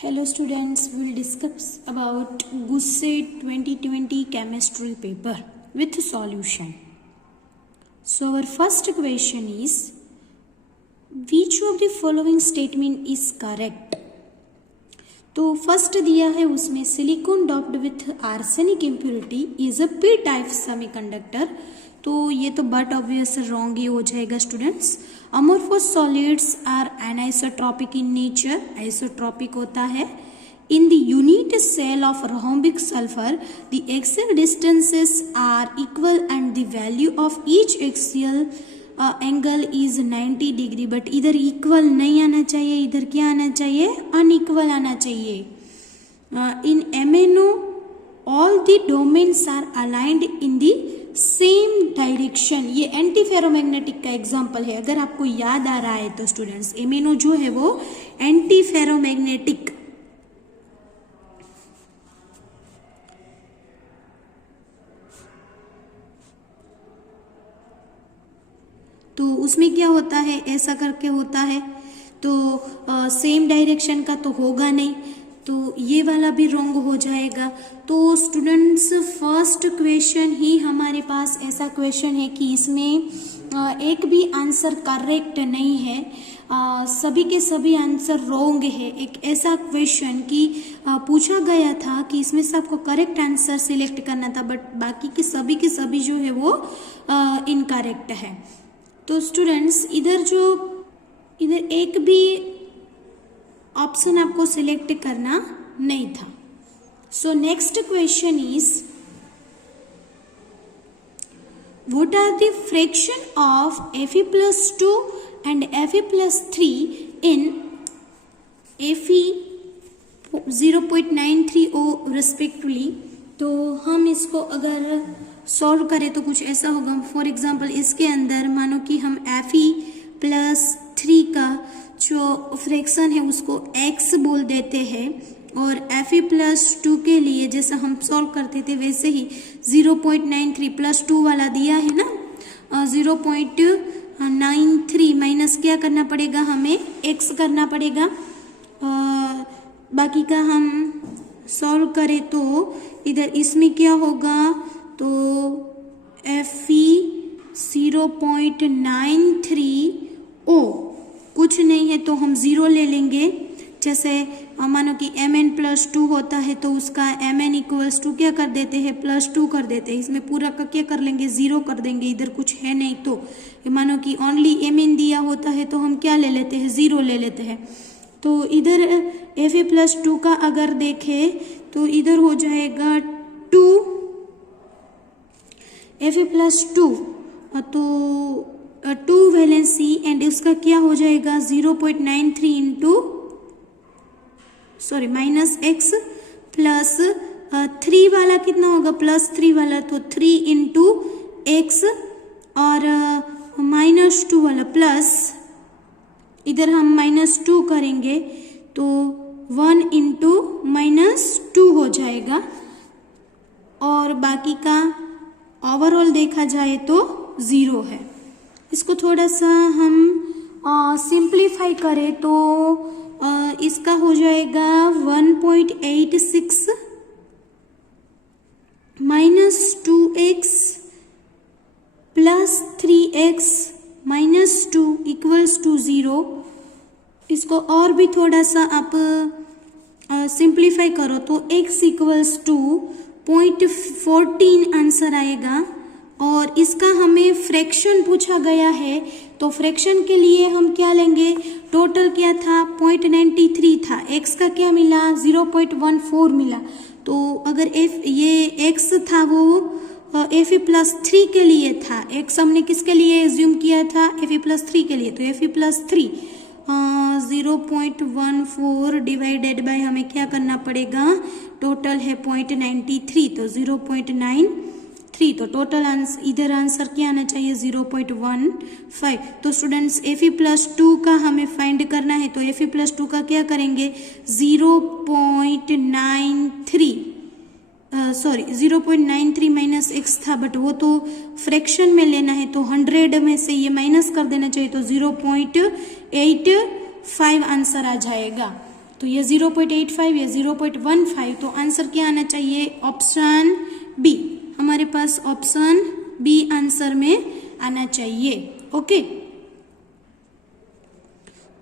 Hello students, we will discuss about GUSSET 2020 chemistry paper with solution. So our first question is, which of the following statement is correct? तो first दिया है उसमें silicon doped with arsenic impurity is a p type semiconductor, तो ये तो but obvious wrong ही हो जाएगा students. Amorphous solids are anisotropic in nature, isotropic होता है. In the unit cell of rhombic sulphur the axial distances are equal and the value of each axial angle is 90 degree. But इधर equal नहीं आना चाहिए, इधर क्या आना चाहिए, अनइक्वल आना चाहिए. In MNO all the domains are aligned in the same direction. ये एंटी फेरोमैग्नेटिक का एग्जाम्पल है, अगर आपको याद आ रहा है तो स्टूडेंट्स. एमएनओ जो है वो एंटी फेरोमैग्नेटिक, तो उसमें क्या होता है, ऐसा करके होता है. तो सेम डायरेक्शन का तो होगा नहीं, तो ये वाला भी रॉन्ग हो जाएगा. तो स्टूडेंट्स फर्स्ट क्वेश्चन ही हमारे पास ऐसा क्वेश्चन है कि इसमें एक भी आंसर करेक्ट नहीं है, सभी के सभी आंसर रॉन्ग है. एक ऐसा क्वेश्चन कि पूछा गया था कि इसमें से आपको करेक्ट आंसर सिलेक्ट करना था, बट बाकी के सभी जो है वो इनकरेक्ट है. तो स्टूडेंट्स इधर एक भी ऑप्शन आपको सिलेक्ट करना नहीं था. So next question is, what are the fraction of Fe+2 and Fe+3 in Fe 0.930 respectively. तो हम इसको अगर सॉल्व करें तो कुछ ऐसा होगा. फॉर एग्जाम्पल इसके अंदर मानो कि हम Fe+3 का जो फ्रैक्शन है उसको x बोल देते हैं, और Fe+2 के लिए जैसा हम सॉल्व करते थे वैसे ही 0.93 प्लस 2 वाला दिया है ना, 0.93 माइनस क्या करना पड़ेगा, हमें x करना पड़ेगा. बाकी का हम सॉल्व करें तो इधर इसमें क्या होगा, तो Fe 0.93 कुछ नहीं है तो हम 0 ले लेंगे. जैसे मानो कि Mn+2 होता है तो उसका Mn=2 क्या कर देते हैं, +2 कर देते हैं. इसमें पूरा का क्या कर लेंगे, 0 कर देंगे. इधर कुछ है नहीं तो मानो कि ओनली Mn दिया होता है तो हम क्या ले लेते हैं, 0 ले लेते हैं. तो इधर Fe+2 का अगर देखें तो इधर हो जाएगा 2 Fe+2, तो 2 वैलेंसी एंड उसका क्या हो जाएगा 0.93 इंटू -x प्लस 3 वाला कितना होगा, +3 वाला तो 3 इंटू x, और -2 वाला प्लस इधर हम -2 करेंगे तो 1 इंटू -2 हो जाएगा. और बाकी का ओवरऑल देखा जाए तो 0 है. इसको थोड़ा सा हम सिंप्लीफाई करें तो इसका हो जाएगा 1.86 -2x प्लस 3x -2 = 0. इसको और भी थोड़ा सा आप सिंप्लीफाई करो तो x = 0.14 आंसर आएगा. और इसका हमें फ्रैक्शन पूछा गया है, तो फ्रैक्शन के लिए हम क्या लेंगे, टोटल क्या था 0.93 था, x का क्या मिला 0.14 मिला. तो अगर ये x था वो Fe+3 के लिए था, x हमने किसके लिए एज्यूम किया था, Fe+3 के लिए. तो Fe+3 0.14 डिवाइडेड बाय हमें क्या करना पड़ेगा, टोटल है 0.93 तो 0.93, तो टोटल आंसर इधर आंसर क्या आना चाहिए 0.15. तो स्टूडेंट्स Fe+2 का हमें फाइंड करना है, तो Fe+2 का क्या करेंगे 0.93 माइनस x था, बट वो तो फ्रैक्शन में लेना है तो 100 में से ये माइनस कर देना चाहिए, तो 0.85 आंसर आ जाएगा. तो ये 0.85, ये 0.15, तो आंसर क्या आना चाहिए? Option B. हमारे पास ऑप्शन बी आंसर में आना चाहिए। ओके,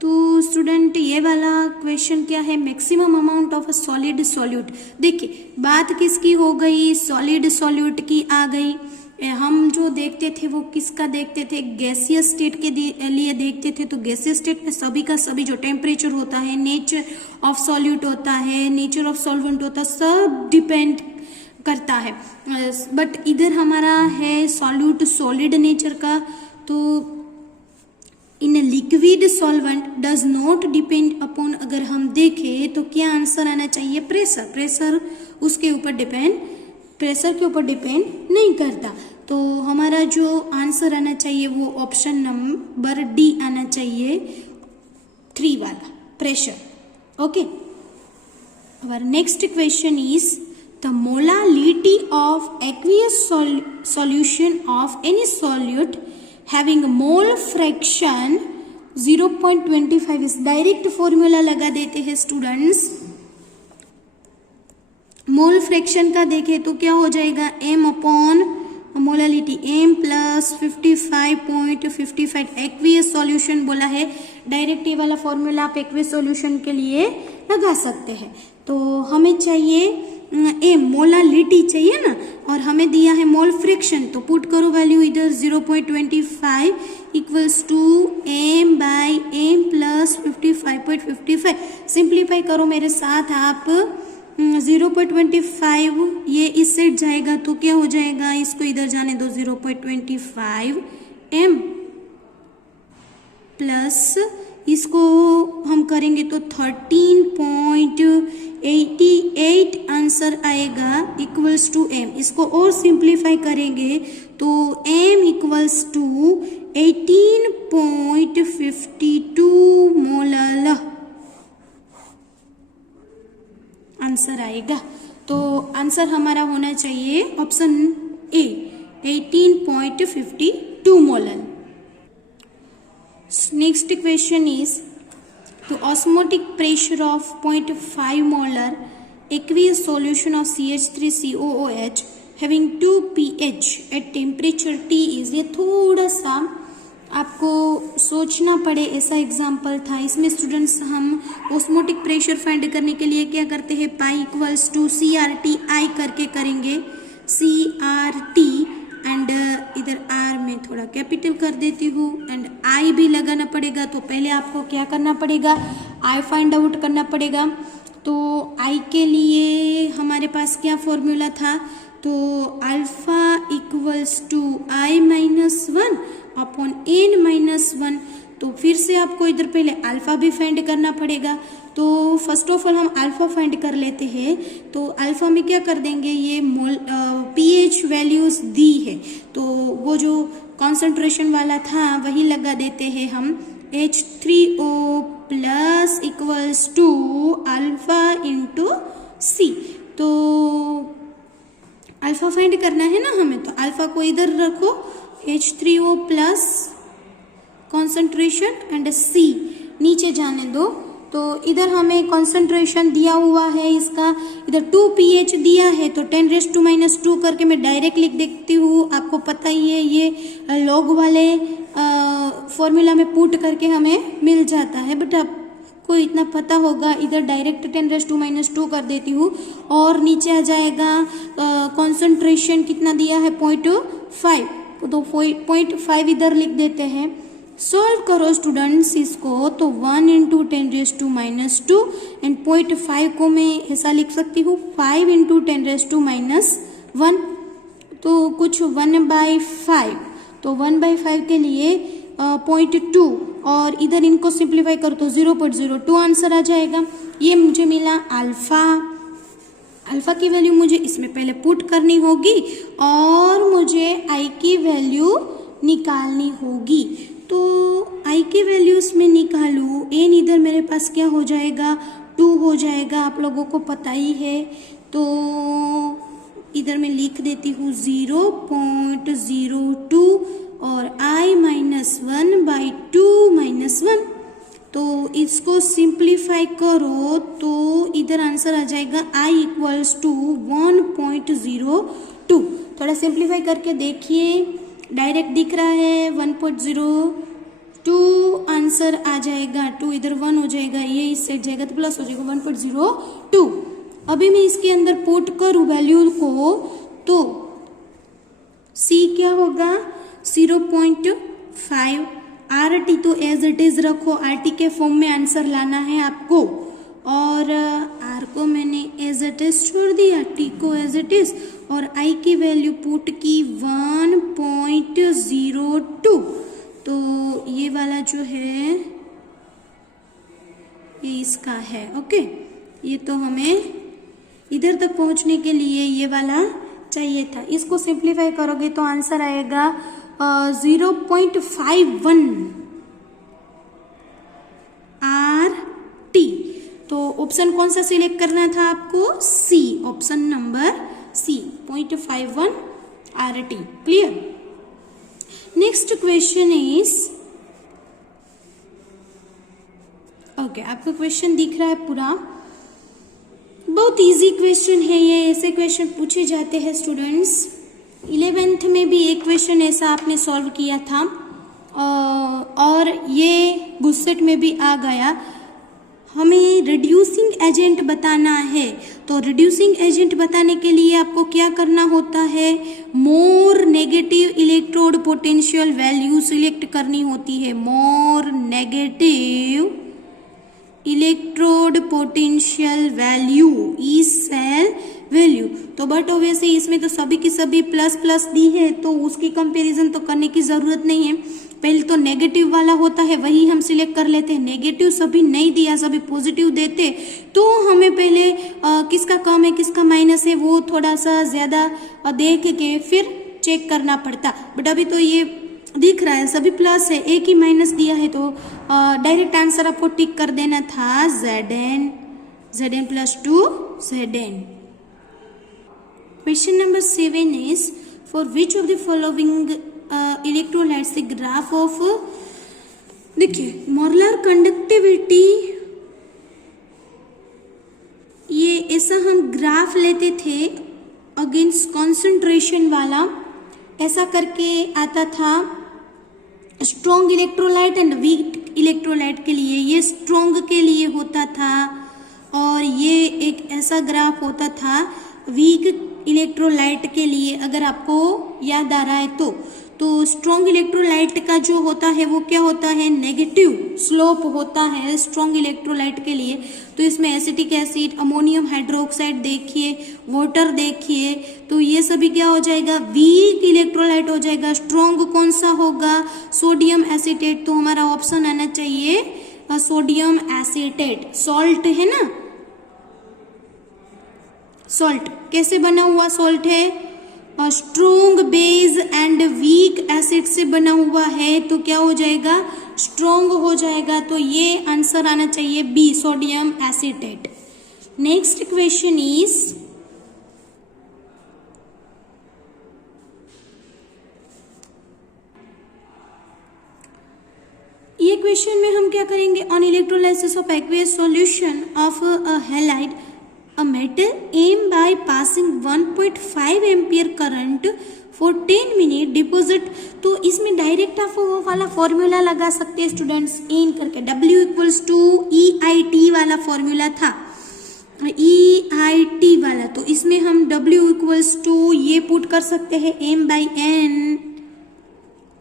तो स्टूडेंट ये वाला क्वेश्चन क्या है? Maximum amount of a solid solute. देखिए बात किसकी हो गई? सॉलिड सॉल्यूट की आ गई। हम जो देखते थे वो किसका देखते थे? गैसियस स्टेट के लिए देखते थे। तो गैसियस स्टेट में सभी का सभी जो टेम्परेचर होता है, नेचर ऑफ सॉल्यूट होता है, नेचर ऑफ सॉल्वेंट होता है, सब डिपेंड करता है। बट इधर हमारा है सॉल्यूट सॉलिड नेचर का। तो in liquid solvent does not depend upon, अगर हम देखें तो क्या आंसर आना चाहिए? प्रेशर। प्रेशर उसके ऊपर डिपेंड, प्रेशर के ऊपर डिपेंड नहीं करता। तो हमारा जो आंसर आना चाहिए वो ऑप्शन नंबर डी आना चाहिए, 3 वाला, pressure. Okay, our next question is the molality of aqueous solution of any solute having mole fraction 0.25 इस डायरेक्ट फॉर्मूला लगा देते हैं स्टूडेंट्स। मोल फ्रैक्शन का देखें तो क्या हो जाएगा? m upon molality, m plus 55.55 aqueous solution बोला है। डायरेक्ट ये वाला फॉर्मूला आप एक्वियस सॉल्यूशन के लिए लगा सकते हैं। तो हमें चाहिए m, मोलालिटी चाहिए ना, और हमें दिया है मोल फ्रैक्शन। तो पुट करो वैल्यू इधर 0.25 equals to m by m plus 55.55। Simplify करो मेरे साथ आप। 0.25 ये इस साइड जाएगा तो क्या हो जाएगा? इसको इधर जाने दो। 0.25 m प्लस इसको हम करेंगे तो 13.88 आंसर आएगा इक्वल्स टू m। इसको और सिंप्लीफाई करेंगे तो m equals to 18.52 molal answer आएगा। तो आंसर हमारा होना चाहिए option A, 18.52 molal. Next question is the osmotic pressure of 0.5 molar aqueous solution of CH3COOH having 2 pH at temperature T is, ये थोड़ा सा आपको सोचना पड़े ऐसा एग्जाम्पल था। इसमें स्टूडेंट्स हम ऑस्मोटिक प्रेशर फाइंड करने के लिए क्या करते हैं? पाई इक्वल्स टू CRT/I करके करेंगे। CRT एंड इधर R में थोड़ा कैपिटल कर देती हूँ एंड I भी लगाना पड़ेगा। तो पहले आपको क्या करना पड़ेगा? I फाइंड आउट करना पड़ेगा। तो I के लिए हमारे पास क्या फॉर्मूला था? तो alpha equals to I-1 upon N-1। तो फिर से आपको इधर पहले अल्फा भी फाइंड करना पड़ेगा। तो फर्स्ट ऑफ ऑल हम अल्फा फाइंड कर लेते हैं। तो अल्फा में क्या कर देंगे? ये pH वैल्यूज दी है तो वो जो कॉन्सेंट्रेशन वाला था वही लगा देते हैं हम। H3O plus equals to alpha into C। तो अल्फा फाइंड करना है ना हमें, तो अल्फा को इधर रखो, H3O plus concentration and C नीचे जाने दो। तो इधर हमें कॉन्सेंट्रेशन दिया हुआ है इसका, इधर 2 pH दिया है तो 10⁻² करके मैं डायरेक्ट लिख देती हूँ। आपको पता ही है ये लॉग वाले फॉर्मूला में पुट करके हमें मिल जाता है, बट आपको इतना पता होगा। इधर डायरेक्ट 10⁻² कर देती हूँ और नीचे आ जाएगा कॉन्सेंट्रेशन कितना दिया है? 0.5। तो 0.5 इधर लिख देते हैं। सॉल्व करो स्टूडेंट्स इसको, तो 1 × 10⁻² एंड 0.5 को मैं ऐसा लिख सकती हूँ 5 × 10⁻1। तो कुछ 1/5, तो 1/5 के लिए 0.2 और इधर इनको सिंप्लीफाई करो तो 0.02 आंसर आ जाएगा। ये मुझे मिला अल्फा। अल्फा की वैल्यू मुझे इसमें पहले पुट करनी होगी और मुझे आई की वैल्यू निकालनी होगी। तो आई की वैल्यूज में निकालूँ, एन इधर मेरे पास क्या हो जाएगा? 2 हो जाएगा, आप लोगों को पता ही है। तो इधर मैं लिख देती हूँ 0.02 और I-1/2 -1 तो इसको सिंप्लीफाई करो तो इधर आंसर आ जाएगा I इक्वल्स टू 1.02। थोड़ा सिंप्लीफाई करके देखिए, डायरेक्ट दिख रहा है 1.02, आंसर आ जाएगा 2, इधर 1 हो जाएगा, ये इस साइड जाएगा तो प्लस हो जाएगा 1.02। अभी मैं इसके अंदर पुट करूँ वैल्यू को तो C क्या होगा 0.5, RT तो एज इट इज रखो, RT के फॉर्म में आंसर लाना है आपको, और R को मैंने एज इट इज छोड़ दिया, T को एज इट इज, और I की वैल्यू पुट की 1.02। तो ये वाला जो है ये इसका है, ओके। ये तो हमें इधर तक पहुंचने के लिए ये वाला चाहिए था। इसको सिंप्लीफाई करोगे तो आंसर आएगा 0.51 RT। तो ऑप्शन कौन सा सिलेक्ट करना था आपको? C, option number C, 0.51 RT। Clear? Next question is, okay, आपको क्वेश्चन दिख रहा है पूरा, बहुत इजी क्वेश्चन है ये, ऐसे क्वेश्चन पूछे जाते हैं स्टूडेंट्स। 11th में भी एक क्वेश्चन ऐसा आपने सॉल्व किया था और ये गुस्सेट में भी आ गया। हमें रिड्यूसिंग एजेंट बताना है, तो रिड्यूसिंग एजेंट बताने के लिए आपको क्या करना होता है? More negative electrode potential value select करनी होती है। More negative electrode potential value is cell value. तो बट ऑब्वियसली इसमें तो सभी की सभी प्लस प्लस दी है, तो उसकी कंपैरिजन तो करने की जरूरत नहीं है। पहले तो नेगेटिव वाला होता है वही हम सिलेक्ट कर लेते हैं। नेगेटिव सभी नहीं दिया, सभी पॉजिटिव देते तो हमें पहले किसका कम है किसका माइनस है वो थोड़ा सा ज्यादा देख के फिर चेक करना पड़ता। बट अभी तो ये दिख रहा है सभी प्लस है, एक ही माइनस दिया है, तो डायरेक्ट आंसर आपको टिक कर देना था Zn, Zn plus 2 Zn। Question number 7 is, for which of the following electrolytes the graph of, देखिए मोलर कंडक्टिविटी, ये ऐसा हम ग्राफ लेते थे अगेंस्ट कॉन्सेंट्रेशन वाला, ऐसा करके आता था strong electrolyte and weak electrolyte के लिए। ये स्ट्रॉन्ग के लिए होता था और ये एक ऐसा ग्राफ होता था वीक इलेक्ट्रोलाइट के लिए, अगर आपको याद आ रहा है तो स्ट्रॉन्ग इलेक्ट्रोलाइट का जो होता है वो क्या होता है? नेगेटिव स्लोप होता है स्ट्रॉन्ग इलेक्ट्रोलाइट के लिए। तो इसमें एसिटिक एसिड, अमोनियम हाइड्रोक्साइड देखिए, वाटर देखिए, तो ये सभी क्या हो जाएगा? वीक इलेक्ट्रोलाइट हो जाएगा। स्ट्रॉन्ग कौन सा होगा? Sodium acetate. तो हमारा ऑप्शन आना चाहिए सोडियम एसीटेट। सॉल्ट है ना, सॉल्ट कैसे बना हुआ सॉल्ट है? Strong base and weak acid से बना हुआ है, तो क्या हो जाएगा? स्ट्रॉन्ग हो जाएगा। तो ये आंसर आना चाहिए B, sodium acetate. Next question is, ये क्वेश्चन में हम क्या करेंगे? On electrolysis of aqueous solution of a halide a metal aim by passing 1.5 ampere current for 10 minute deposit. तो इसमें डायरेक्ट आप वो वाला फॉर्मूला लगा सकते हैं स्टूडेंट्स, इन करके W इक्वल्स टू EIT वाला फॉर्मूला था, EIT वाला। तो इसमें हम W इक्वल्स टू ये पुट कर सकते हैं M by N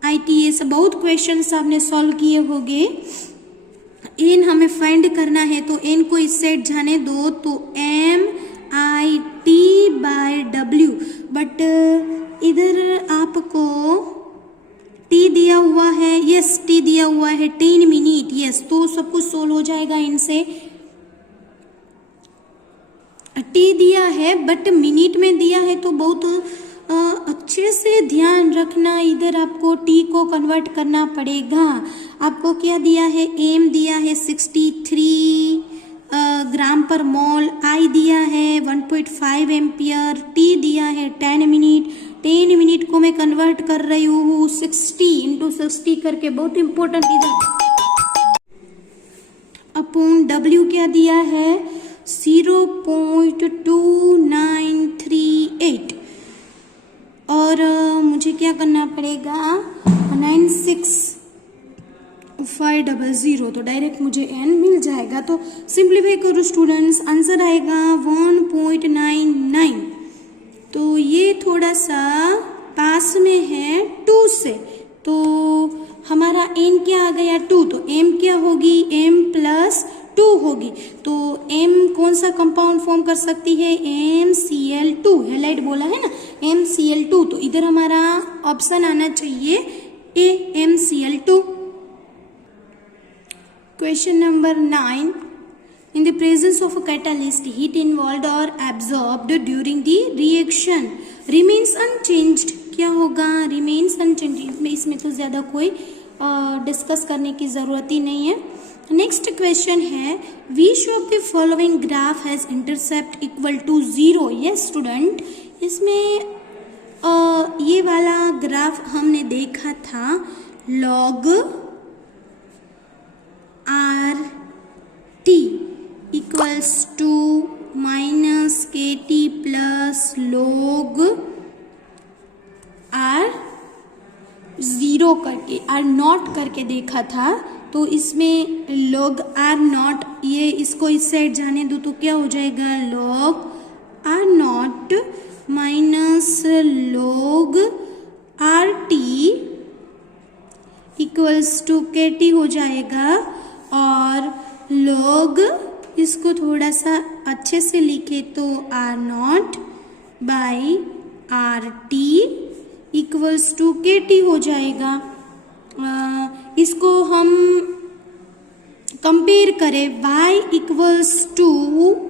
IT। ये सब बहुत क्वेश्चन आपने सॉल्व किए होंगे। एन हमें फाइंड करना है, तो एन को इस साइड जाने दो, तो MIT बाय W। बट इधर आपको T दिया हुआ है, यस T दिया हुआ है 10 मिनट, यस, तो सब कुछ सोल्व हो जाएगा इनसे। T दिया है बट मिनट में दिया है, तो बहुत अच्छे से ध्यान रखना, इधर आपको T को कन्वर्ट करना पड़ेगा। आपको क्या दिया है? एम दिया है 63 ग्राम पर मोल, I दिया है 1.5 एम्पियर, T दिया है 10 मिनट। 10 मिनट को मैं कन्वर्ट कर रही हूँ 60 × 60 करके, बहुत इंपॉर्टेंट इधर अपॉन W क्या दिया है 0.2938 और मुझे क्या करना पड़ेगा 96500 तो डायरेक्ट मुझे n मिल जाएगा। तो सिंप्लीफाई करो स्टूडेंट्स, आंसर आएगा 1.99। तो ये थोड़ा सा पास में है 2 से, तो हमारा n क्या आ गया 2, तो m क्या होगी m प्लस 2 होगी। तो m कौन सा कंपाउंड फॉर्म कर सकती है MCl2, हेलाइड बोला है ना MCl2, तो इधर हमारा ऑप्शन आना चाहिए A MCl2। Question number 9, in the presence of a catalyst, heat involved or absorbed during the reaction remains unchanged। क्या होगा remains unchanged, इसमें तो ज़्यादा कोई डिस्कस करने की ज़रूरत ही नहीं है। नेक्स्ट क्वेश्चन है which of the following graph has intercept equal to 0। Yes student, इसमें ये वाला ग्राफ हमने देखा था log r t equals to minus k t plus log r 0 करके r नॉट करके देखा था। तो इसमें log r नॉट, ये इसको इस साइड जाने दो तो क्या हो जाएगा log r not minus log r t equals to के टी हो जाएगा और log इसको थोड़ा सा अच्छे से लिखे तो r not by R T equals to के टी हो जाएगा। इसको हम कंपेयर करें y equals to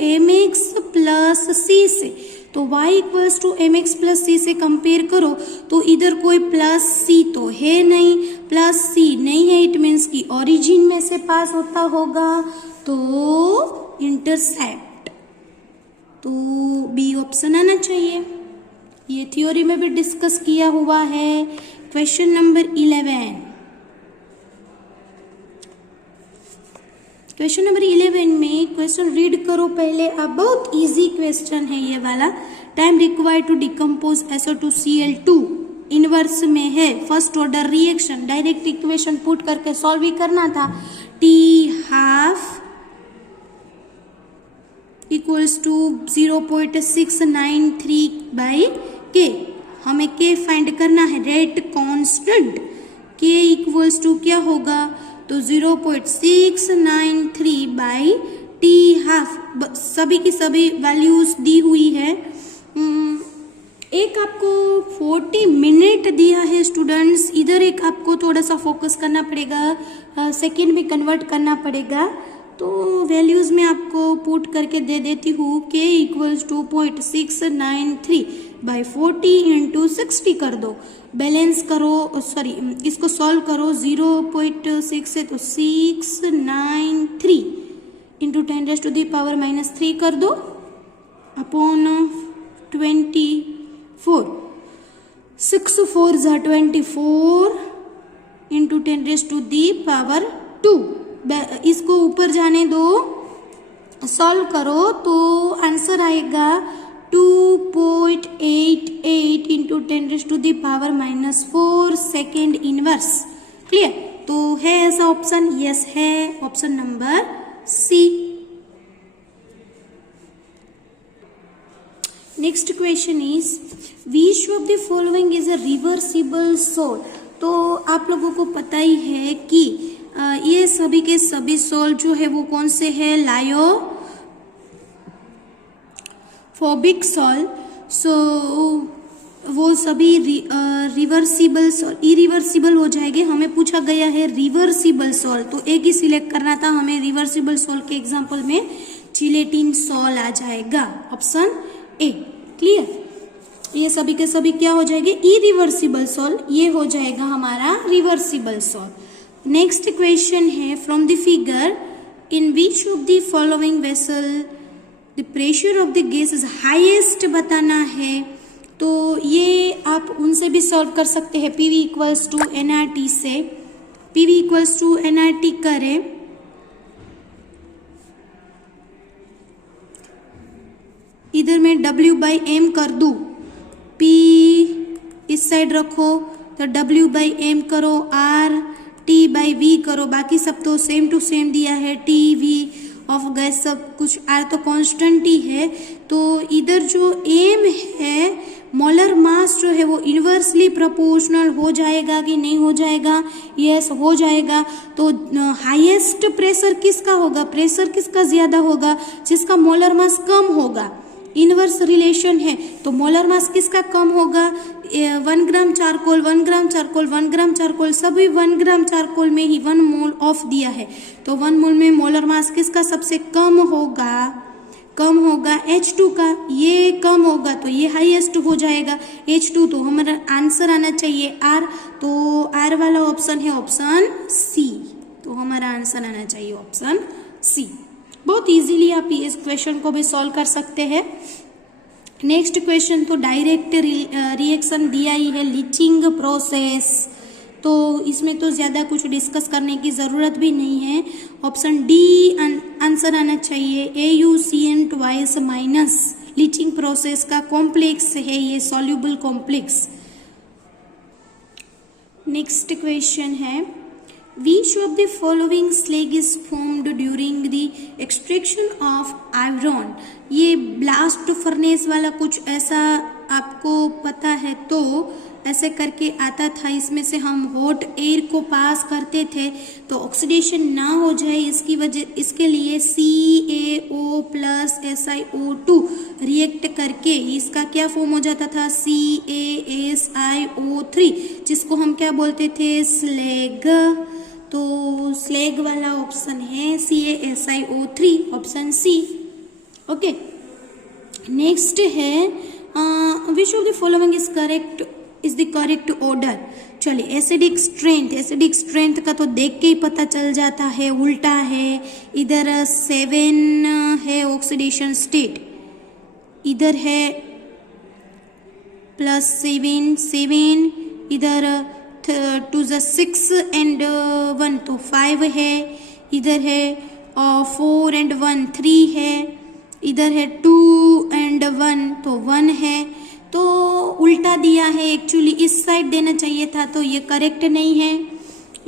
M X plus C से, तो y equals to M X plus C से कंपेयर करो तो इधर कोई प्लस सी तो है नहीं, प्लस सी नहीं है, इट मीन्स कि ओरिजिन में से पास होता होगा, तो इंटरसेप्ट, तो बी ऑप्शन आना चाहिए। ये थ्योरी में भी डिस्कस किया हुआ है। क्वेश्चन नंबर 11, क्वेश्चन नंबर 11 में क्वेश्चन रीड करो पहले। अब बहुत इजी क्वेश्चन है ये वाला। Time required to decompose SO2Cl2 inverse में है first order reaction, direct equation put करके सॉल्व भी करना था। T half equals to 0.693 by k, हमें के फाइंड करना है, rate constant k equals to क्या होगा तो 0.693 बाई टी हाफ, सभी की सभी वैल्यूज दी हुई है। एक आपको 40 मिनट दिया है स्टूडेंट्स, इधर एक आपको थोड़ा सा फोकस करना पड़ेगा, सेकेंड में कन्वर्ट करना पड़ेगा। तो वैल्यूज में आपको पुट करके दे देती हूँ के इक्वल्स 2.693 बाई 40 इंटू 60 कर दो, बैलेंस करो, सॉरी इसको सॉल्व करो, 0.6 है तो 693 इंटू 10⁻³ कर दो अपॉन 24, 6 4 = 24 इंटू 10⁻²। इसको ऊपर जाने दो, सॉल्व करो तो आंसर आएगा 2.88 इंटू 10⁻⁻4 सेकेंड इनवर्स। क्लियर, तो है ऐसा ऑप्शन? यस है, option number C. Next question is which of the following is a reversible sol. तो आप लोगों को पता ही है कि ये सभी के सभी सोल जो है वो कौन से है, लायोफोबिक सोल। सो वो सभी रिवर्सिबल सोल, इरिवर्सिबल हो जाएंगे। हमें पूछा गया है रिवर्सिबल सोल, तो एक ही सिलेक्ट करना था हमें। रिवर्सिबल सोल के एग्जांपल में जिलेटिन सोल आ जाएगा, ऑप्शन ए। क्लियर, ये सभी के सभी क्या हो जाएंगे, इरिवर्सिबल सोल, ये हो जाएगा हमारा रिवर्सिबल सोल। नेक्स्ट क्वेश्चन है from the figure in which of the following vessel the pressure of the gas is highest बताना है। तो ये आप उनसे भी सॉल्व कर सकते हैं, PV इक्वल्स टू NRT से। PV इक्वल्स टू NRT करें इधर मैं W/m कर दूँ, P इस साइड रखो तो W/m करो, R T/v करो, बाकी सब तो सेम टू सेम दिया है, T V ऑफ गैस सब कुछ, R तो कांस्टेंट ही है। तो इधर जो m है मोलर मास जो है वो इन्वर्सली प्रोपोर्शनल हो जाएगा कि नहीं हो जाएगा? यस, हो जाएगा। तो हाईएस्ट प्रेशर किसका होगा? प्रेशर किसका ज्यादा होगा? जिसका मोलर मास कम होगा। इनवर्स रिलेशन है, तो मोलर मास किसका कम होगा? 1 ग्राम चारकोल, 1 ग्राम चारकोल, 1 ग्राम चारकोल, सभी 1 ग्राम चारकोल में ही 1 मोल ऑफ दिया है, तो 1 मोल में मोलर मास किसका सबसे कम होगा? कम होगा H2 का, ये कम होगा तो ये हाईएस्ट हो जाएगा H2। तो हमारा आंसर आना चाहिए R, तो R वाला ऑप्शन है ऑप्शन सी, तो हमारा आंसर आना चाहिए ऑप्शन सी। बहुत इजीली आप इस क्वेश्चन को भी सॉल्व कर सकते हैं। नेक्स्ट क्वेश्चन तो डायरेक्ट रिएक्शन दिया ही है, लीचिंग प्रोसेस, तो इसमें तो ज़्यादा कुछ डिस्कस करने की ज़रूरत भी नहीं है। ऑप्शन डी आंसर आना चाहिए, AuCN twice minus, leaching process का कॉम्प्लेक्स है ये, सॉल्यूबल कॉम्प्लेक्स। नेक्स्ट क्वेश्चन है, Which of the following slag is formed during the extraction of iron? ये ब्लास्ट फर्नेस वाला कुछ ऐसा आपको पता है तो ऐसे करके आता था, इसमें से हम हॉट एयर को पास करते थे तो ऑक्सीडेशन ना हो जाए इसके लिए CaO प्लस SiO2 रिएक्ट करके इसका क्या फॉर्म हो जाता था? CaSiO3, जिसको हम क्या बोलते थे? स्लैग। तो स्लैग वाला ऑप्शन है CaSiO3, option C. Okay, next है which of the following is the correct order. चलिए, एसिडिक स्ट्रेंथ का तो देख के ही पता चल जाता है, उल्टा है। इधर 7 है ऑक्सीडेशन स्टेट, इधर है +7, इधर 2 + 6 and 1 तो 5 है, इधर है 4 and 1 3 है, इधर है 2 and 1 तो 1 है, तो उल्टा दिया है। एक्चुअली इस साइड देना चाहिए था, तो ये करेक्ट नहीं है।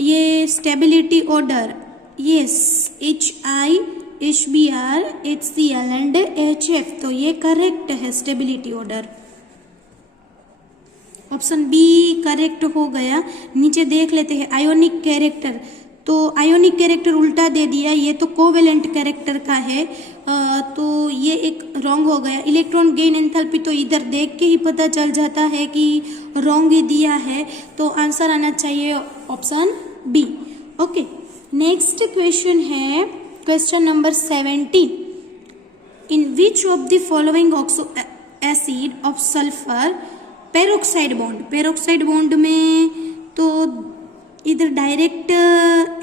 ये stability order, yes, HI HBr HCl and HF, तो ये करेक्ट है stability order. Option B correct हो गया। नीचे देख लेते हैं आयोनिक कैरेक्टर, तो आयोनिक कैरेक्टर उल्टा दे दिया, ये तो कोवेलेंट कैरेक्टर का है, तो ये एक रॉन्ग हो गया। इलेक्ट्रॉन गेन एंथैल्पी तो इधर देख के ही पता चल जाता है कि रॉन्ग ही दिया है, तो आंसर आना चाहिए option B. Okay, next question है question number 17। In which of the following acid of sulphur peroxide bond में तो इधर डायरेक्ट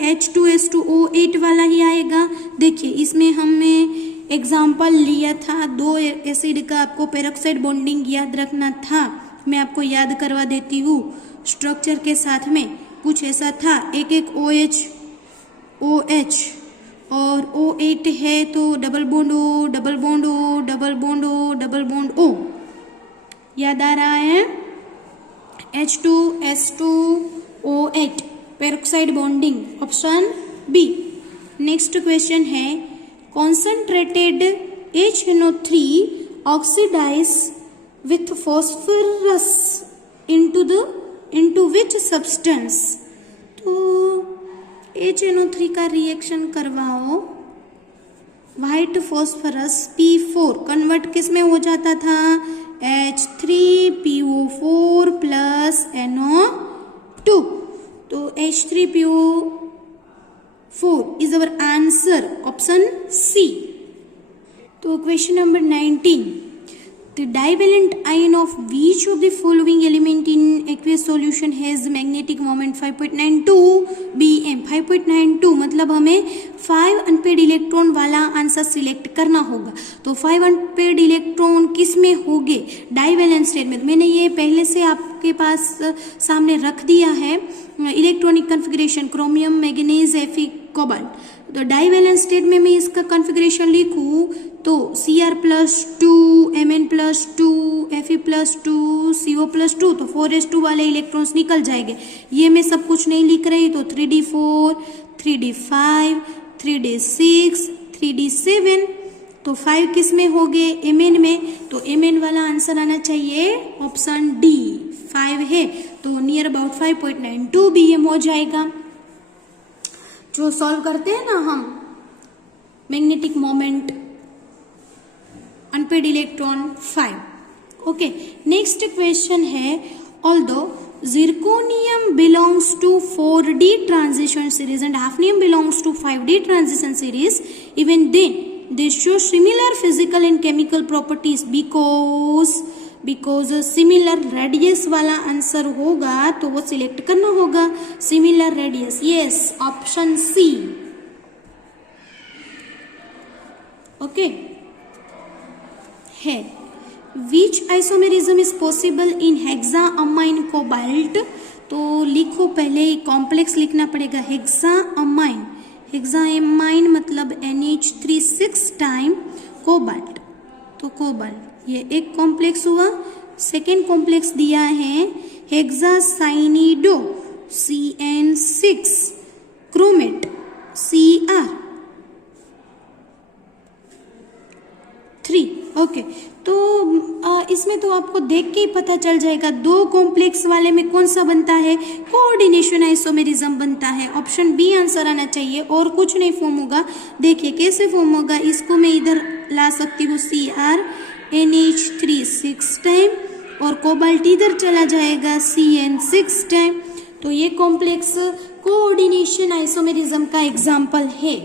H2SO8 वाला ही आएगा। देखिए, इसमें हमने एग्जाम्पल लिया था 2 एसिड का, आपको पेरोक्साइड बॉन्डिंग याद रखना था, मैं आपको याद करवा देती हूँ। स्ट्रक्चर के साथ में कुछ ऐसा था, एक OH और O8 है तो double bond O, double bond O, double bond O, double bond O, याद आ रहा है? H2S2O8 peroxide bonding, option B. Next question है, concentrated HNO3 oxidise with phosphorus into which substance. तो HNO3 का रिएक्शन करवाओ, व्हाइट फॉस्फोरस P4 कन्वर्ट किस में हो जाता था? H3PO4 प्लस NO2, तो H3PO4 is our answer, option C. तो question number 19, the divalent ion of which of the following element in aqueous solution has magnetic moment 5.92 BM। 5.92 मतलब हमें 5 unpaired electron वाला आंसर सिलेक्ट करना होगा। तो 5 unpaired electron किस में होंगे? डाइवेलेंट स्टेट में। मैंने ये पहले से आपके पास सामने रख दिया है, electronic configuration chromium manganese Fe cobalt. तो डाइवेलेंस स्टेट में मैं इसका कॉन्फ़िगरेशन लिखूं तो Cr+2, Mn+2, Fe+2, CO+2, तो 4s2 वाले इलेक्ट्रॉन्स निकल जाएंगे। ये मैं सब कुछ नहीं लिख रही, तो 3d4, 3d5, 3d6, 3d7, तो 5 किस में हो गए? Mn में। तो Mn वाला आंसर आना चाहिए ऑप्शन डी, 5 है, तो नियर अबाउट 5.92 BM हो जाएगा। जो सॉल्व करते हैं ना हम magnetic moment unpaired electron 5। Okay, next question है, although zirconium belongs to 4d transition series and hafnium belongs to 5d transition series, even then they show similar physical and chemical properties because similar radius वाला answer होगा तो वो select करना होगा, similar radius, yes option C. Okay है, which isomerism is possible in hexa amine cobalt, तो लिखो पहले कॉम्प्लेक्स लिखना पड़ेगा, हेक्सा अमाइन, हेक्सा अमाइन मतलब NH3 6 टाइम कोबाल्ट, तो कोबाल्ट ये एक कॉम्प्लेक्स हुआ। सेकेंड कॉम्प्लेक्स दिया है हेक्सासाइनिडो CN6 क्रोमेट Cr3। ओके, तो इसमें तो आपको देख के ही पता चल जाएगा, दो कॉम्प्लेक्स वाले में कौन सा बनता है, कोऑर्डिनेशन आइसोमेरिज्म बनता है, ऑप्शन बी आंसर आना चाहिए, और कुछ नहीं फॉर्म होगा। देखिए कैसे फॉर्म होगा, इसको मैं इधर ला सकती हूँ Cr NH3 6 टाइम, और कोबाल्ट इधर चला जाएगा CN6 टाइम, तो ये कॉम्प्लेक्स कोऑर्डिनेशन आइसोमेरिज्म का एग्जाम्पल है।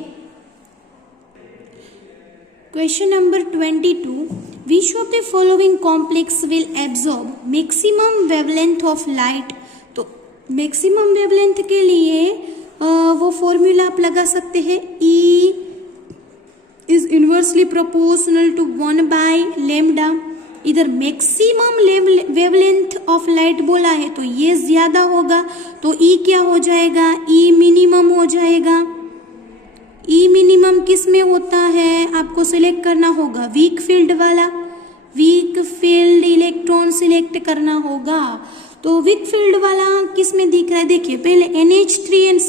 Question number 22, which of the following complex will absorb maximum wavelength of light, तो मैक्सिमम वेवलेंथ के लिए वो फॉर्मूला आप लगा सकते हैं, E is inversely proportional to 1/λ। इधर मैक्सिमम वेवलेंथ ऑफ लाइट बोला है तो ये ज्यादा होगा, तो E क्या हो जाएगा, E मिनिमम हो जाएगा। E मिनिमम किस में होता है, आपको सिलेक्ट करना होगा वीक फील्ड वाला, वीक फील्ड इलेक्ट्रॉन सिलेक्ट करना होगा। तो वीक फील्ड वाला किस में दिख रहा है, देखिए पहले NH3 एंड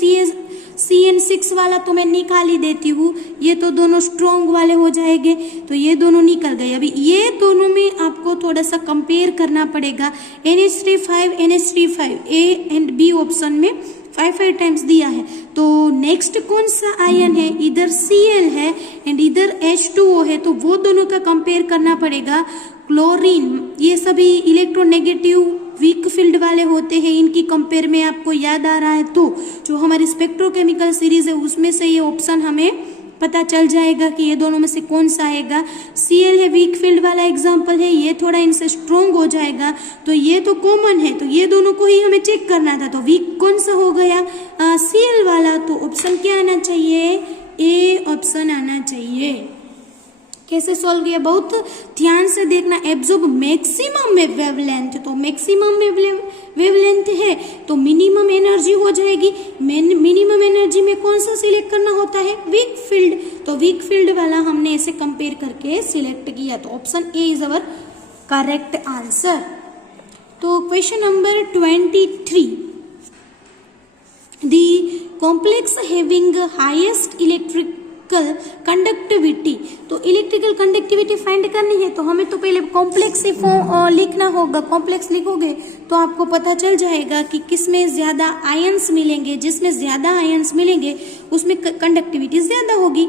CN6 वाला तो मैं निकाल ही देती हूँ, ये तो दोनों स्ट्रॉन्ग वाले हो जाएंगे, तो ये दोनों निकल गए। अभी ये दोनों में आपको थोड़ा सा कंपेयर करना पड़ेगा, NH3 5 A and B option में 5 टाइम्स दिया है, तो नेक्स्ट कौन सा आयन है, इधर Cl है एंड इधर H2O है, तो वो दोनों का कंपेयर करना पड़ेगा। क्लोरीन, ये सभी इलेक्ट्रोनेगेटिव वीक फील्ड वाले होते हैं, इनकी कंपेयर में आपको याद आ रहा है तो जो हमारी स्पेक्ट्रोकेमिकल सीरीज है उसमें से ये ऑप्शन हमें पता चल जाएगा कि ये दोनों में से कौन सा आएगा। Cl है वीक फील्ड वाला एग्जांपल है, ये थोड़ा इनसे स्ट्रॉन्ग हो जाएगा, तो ये तो कॉमन है, तो ये दोनों को ही हमें चेक करना था, तो वीक कौन सा हो गया, Cl वाला, तो ऑप्शन क्या आना चाहिए, ए ऑप्शन आना चाहिए। कैसे सॉल्व किया, बहुत ध्यान से देखना। एब्जॉर्ब मैक्सिमम वेवलेंथ, तो मैक्सिमम वेवलेंथ है तो मिनिमम एनर्जी हो जाएगी, मिनिमम एनर्जी में कौन सा सिलेक्ट करना होता है, वीक फील्ड, तो वीक फील्ड वाला हमने ऐसे कंपेयर करके सिलेक्ट किया, तो option A is our correct answer. तो question number 23, the complex having highest electrical conductivity, तो इलेक्ट्रिकल कंडक्टिविटी फाइंड करनी है तो हमें तो पहले कॉम्प्लेक्स ही लिखना होगा। कॉम्प्लेक्स लिखोगे तो आपको पता चल जाएगा कि किसमें ज्यादा आयंस मिलेंगे, जिसमें ज्यादा आयंस मिलेंगे उसमें कंडक्टिविटी ज्यादा होगी।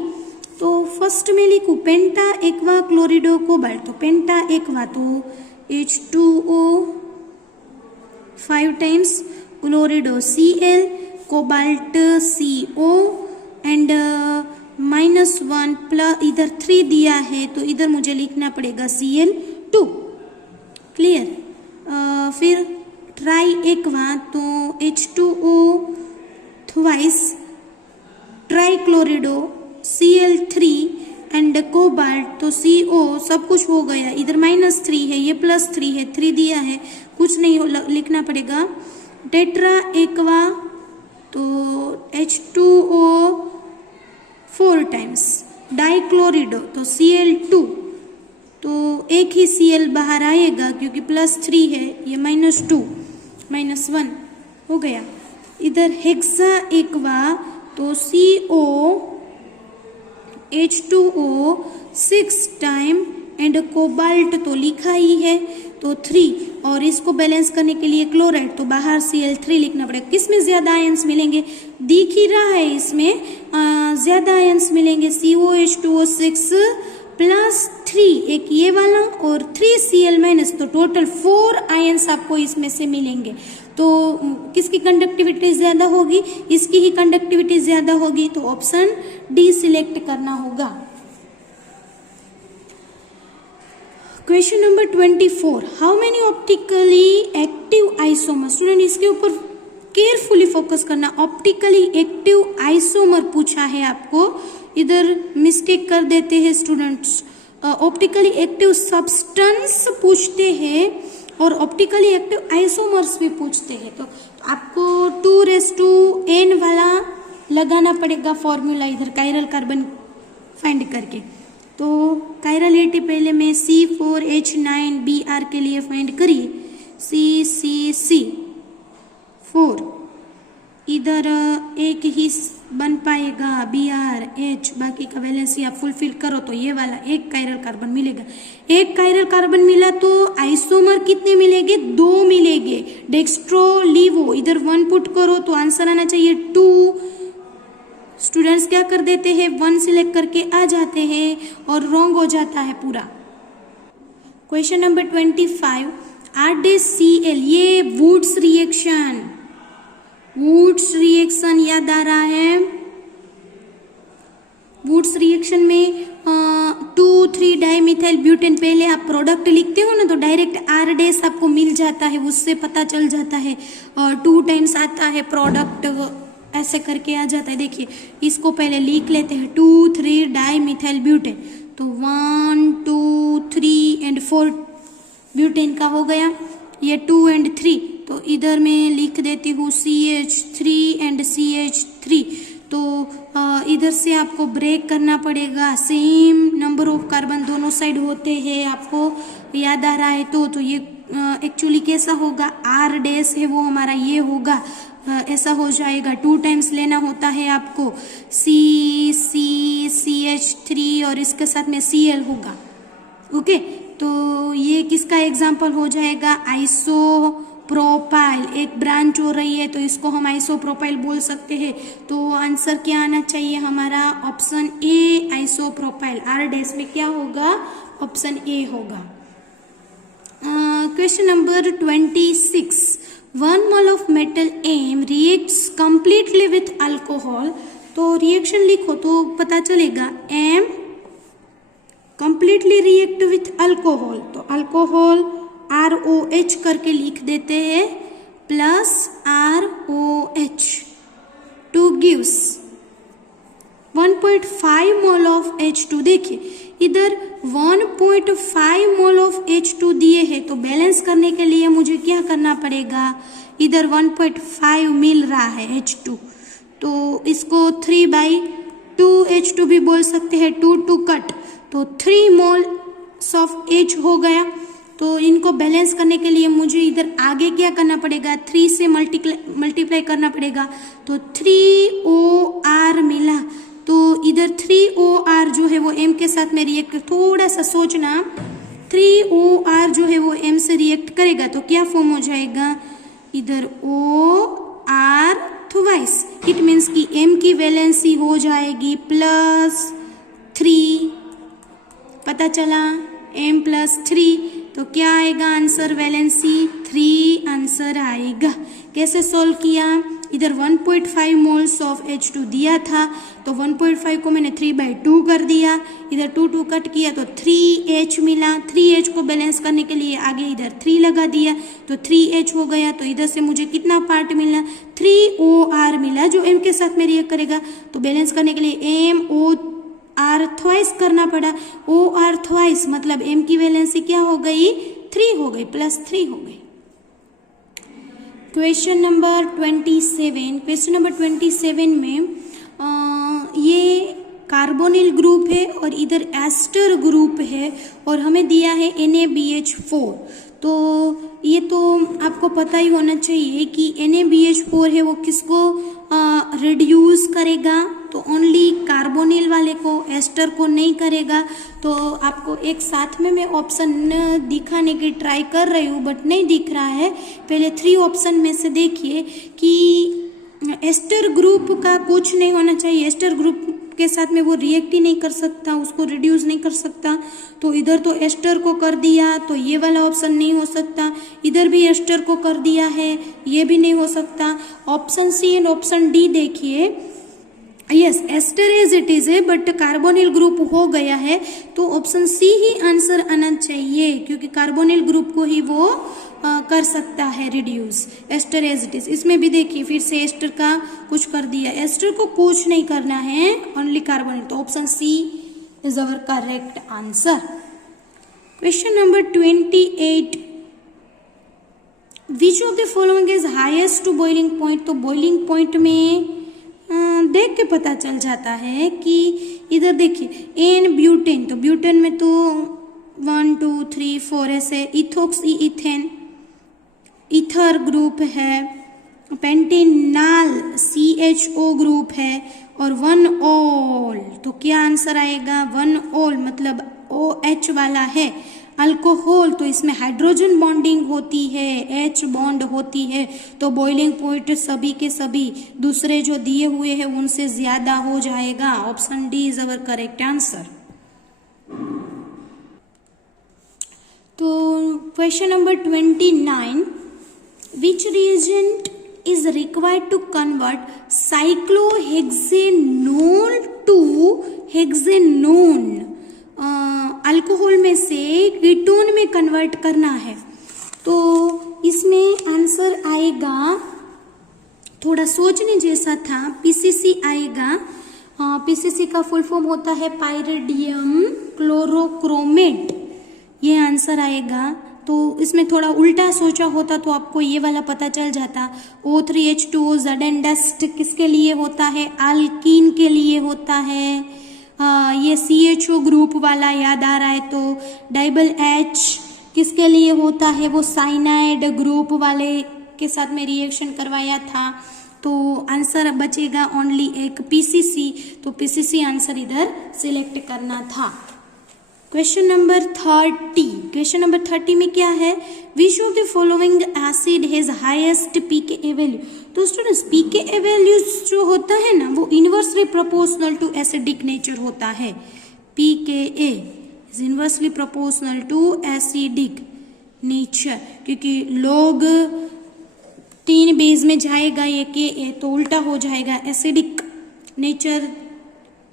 तो फर्स्ट में लिखूं पेंटा एक्वा क्लोरिडो कोबाल्ट, तो पेंटा एक्वा तो H2O 5 times, chlorido Cl, cobalt CO and -1 plus इधर 3 दिया है तो इधर मुझे लिखना पड़ेगा Cl2, क्लियर। फिर ट्राई एक्वा तो H2O twice, tri chlorido Cl3 and cobalt तो CO, सब कुछ हो गया, इधर -3 है, ये +3 है, 3 दिया है, कुछ नहीं लिखना पड़ेगा। टेट्रा एक्वा तो H2O 4 टाइम्स डाइक्लोरिडो तो Cl2, तो एक ही Cl बाहर आएगा क्योंकि +3 है, ये -2 -1 हो गया। इधर हेक्सा एक्वा तो COH2O 6 टाइम एंड कोबाल्ट तो लिखा ही है तो 3, और इसको बैलेंस करने के लिए क्लोराइड तो बाहर Cl3 लिखना पड़ेगा। किसमें ज्यादा आयंस मिलेंगे, दिख ही रहा है इसमें ज्यादा आयंस मिलेंगे COH2O6 +3, एक ये वाला और 3Cl-, तो टोटल 4 आयंस आपको इसमें से मिलेंगे। तो किसकी कंडक्टिविटी ज्यादा होगी, इसकी ही कंडक्टिविटी ज्यादा होगी, तो ऑप्शन डी सिलेक्ट करना होगा। Question number 24, how many optically active isomer, student इसके ऊपर केयरफुली फोकस करना। ऑप्टिकली एक्टिव आइसोमर पूछा है आपको, इधर मिस्टेक कर देते हैं स्टूडेंट्स। ऑप्टिकली एक्टिव सब्सटेंस पूछते हैं और ऑप्टिकली एक्टिव आइसोमर्स भी पूछते हैं, तो आपको 2n वाला लगाना पड़ेगा फॉर्मूला इधर कायरल कार्बन फाइंड करके। तो कायरलिटी पहले मैं C4H9Br के लिए फाइंड करिए, CCC4, इधर एक ही बन पाएगा BrH, बाकी का वैलेंसी आप फुलफिल करो तो ये वाला एक कायरल कार्बन मिलेगा। एक कायरल कार्बन मिला तो आइसोमर कितने मिलेंगे, 2 मिलेंगे। डेक्स्ट्रो लीवो इधर 1 पुट करो तो आंसर आना चाहिए 2। स्टूडेंट्स क्या कर देते हैं, 1 सिलेक्ट करके आ जाते हैं और रॉन्ग हो जाता है पूरा। क्वेश्चन नंबर 25, RDCl, ये वुड्स रिएक्शन, वुड्स रिएक्शन याद आ रहा है। वुड्स रिएक्शन में 2,3 डाइमिथाइल ब्यूटेन, पहले आप प्रोडक्ट लिखते हो ना तो डायरेक्ट R- आपको मिल जाता है, उससे पता चल जाता है। 2 टाइम्स आता है प्रोडक्ट, ऐसे करके आ जाता है। देखिए इसको पहले लिख लेते हैं, 2,3 डाइमिथाइल ब्यूटेन, तो 1, 2, 3 एंड 4 ब्यूटेन का हो गया। ये 2 एंड 3, तो इधर मैं लिख देती हूँ CH3 एंड CH3, तो इधर से आपको ब्रेक करना पड़ेगा। सेम नंबर ऑफ कार्बन दोनों साइड होते हैं, आपको याद आ रहा है तो ये एक्चुअली कैसा होगा, R- है वो हमारा ये होगा, ऐसा हो जाएगा। 2 टाइम्स लेना होता है आपको, CH3 और इसके साथ में Cl होगा। ओके, तो ये किसका एग्जाम्पल हो जाएगा, आइसोप्रोपाइल, एक ब्रांच हो रही है तो इसको हम आइसोप्रोपाइल बोल सकते हैं। तो आंसर क्या आना चाहिए हमारा, ऑप्शन ए आइसोप्रोपाइल। R- में क्या होगा, ऑप्शन ए होगा। Question number 26, 1 mole of metal M reacts completely with alcohol, तो रिएक्शन लिखो तो पता चलेगा, M completely react with alcohol, तो अल्कोहल ROH करके लिख देते हैं plus ROH, 2 gives 1.5 mole of H2। देखिए इधर 1.5 मोल ऑफ H2 दिए हैं, तो बैलेंस करने के लिए मुझे क्या करना पड़ेगा, इधर 1.5 मिल रहा है H2, तो इसको 3/2 H2 भी बोल सकते हैं, 2 कट, तो 3 मोल ऑफ H हो गया। तो इनको बैलेंस करने के लिए मुझे इधर आगे क्या करना पड़ेगा, 3 से मल्टीप्लाई करना पड़ेगा, तो 3OR मिला। तो इधर 3OR जो है वो M के साथ में रिएक्ट, थोड़ा सा सोचना, 3OR जो है वो M से रिएक्ट करेगा तो क्या फॉर्म हो जाएगा, इधर OR ट्वाइस, इट मीन्स कि M की वैलेंसी हो जाएगी +3, पता चला M+3, तो क्या आएगा आंसर, वैलेंसी 3 आंसर आएगा। कैसे सोल्व किया, इधर 1.5 मोल्स ऑफ H2 दिया था, तो 1.5 को मैंने 3/2 कर दिया, इधर 2 कट किया तो 3H मिला। 3H को बैलेंस करने के लिए आगे इधर 3 लगा दिया तो 3H हो गया। तो इधर से मुझे कितना पार्ट मिला, 3OR मिला जो M के साथ में रिएक्ट करेगा। तो बैलेंस करने के लिए MOR ट्वाइस करना पड़ा, OR ट्वाइस मतलब M की वैलेंसी क्या हो गई, 3 हो गई, +3 हो गई। क्वेश्चन नंबर 27, क्वेश्चन नंबर 27 में ये कार्बोनिल ग्रुप है और इधर एस्टर ग्रुप है और हमें दिया है NaBH4। तो ये तो आपको पता ही होना चाहिए कि NaBH4 है वो किसको रिड्यूस करेगा, तो ओनली कार्बोनिल वाले को, एस्टर को नहीं करेगा। तो आपको एक साथ में मैं ऑप्शन दिखाने की ट्राई कर रही हूँ बट नहीं दिख रहा है। पहले 3 ऑप्शन में से देखिए कि एस्टर ग्रुप का कुछ नहीं होना चाहिए, एस्टर ग्रुप के साथ में वो रिएक्ट ही नहीं कर सकता, उसको रिड्यूस नहीं कर सकता। तो इधर तो एस्टर को कर दिया तो ये वाला ऑप्शन नहीं हो सकता, इधर भी एस्टर को कर दिया है ये भी नहीं हो सकता। Option C and option D देखिए, yes ester as it is है बट कार्बोनिल ग्रुप हो गया है, तो ऑप्शन सी ही आंसर आना चाहिए क्योंकि कार्बोनिल ग्रुप को ही वो कर सकता है reduce, ester as it is. इसमें भी देखिए फिर से एस्टर का कुछ कर दिया, एस्टर को कुछ नहीं करना है, ओनली कार्बोनिल। तो option C is our correct answer. Question number 28, which of the following is highest to boiling point. तो बॉइलिंग पॉइंट में देख के पता चल जाता है कि इधर देखिए एन ब्यूटेन, तो ब्यूटेन में तो 1 2 3 4 ऐसे, इथोक्सी इथेन ईथर ग्रुप है, पेंटेनाल CHO ग्रुप है और 1 ऑल। तो क्या आंसर आएगा, 1 ऑल मतलब OH वाला है। अल्कोहल तो इसमें हाइड्रोजन बॉन्डिंग होती है, H बॉन्ड होती है, तो बॉइलिंग पॉइंट सभी के सभी दूसरे जो दिए हुए हैं उनसे ज्यादा हो जाएगा। Option D is our correct answer. तो question number 29, which reagent is required to convert cyclohexanol to hexanone। Alcohol में से कीटोन में कन्वर्ट करना है, तो इसमें आंसर आएगा, थोड़ा सोचने जैसा था, PCC आएगा। PCC का फुल फॉर्म होता है पाइरिडियम क्लोरोक्रोमेट, ये आंसर आएगा। तो इसमें थोड़ा उल्टा सोचा होता तो आपको ये वाला पता चल जाता। O3H2O ज़ेडेंडस्ट किसके लिए होता है, अल्कीन के लिए होता है। ये CHO ग्रुप वाला याद आ रहा है तो डाइबल H किसके लिए होता है, वो साइनाइड ग्रुप वाले के साथ में रिएक्शन करवाया था। तो आंसर बचेगा ओनली एक PCC, तो PCC आंसर इधर सिलेक्ट करना था। क्वेश्चन नंबर 30, क्वेश्चन नंबर 30 में क्या है, which of the following acid has highest pKa value. तो स्टूडेंट्स pKa वैल्यू जो होता है ना वो inversely proportional to acidic nature होता है। pKa is inversely proportional to acidic nature, क्योंकि log 3 बेस में जाएगा ये Ka तो उल्टा हो जाएगा, एसिडिक नेचर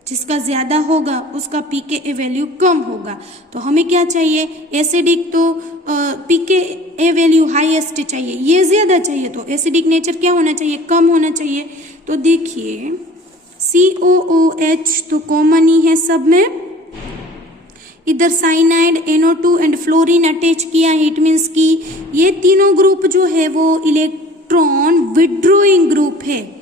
जिसका ज्यादा होगा उसका pKa वैल्यू कम होगा। तो हमें क्या चाहिए, एसिडिक तो pKa वैल्यू हाईएस्ट चाहिए, ये ज्यादा चाहिए, तो एसिडिक नेचर क्या होना चाहिए, कम होना चाहिए। तो देखिए COOH तो कॉमन ही है सब में, इधर cyanide NO2 and fluorine attach किया है, इट मीन्स कि ये तीनों ग्रुप जो है वो इलेक्ट्रॉन विड्रॉइंग ग्रुप है,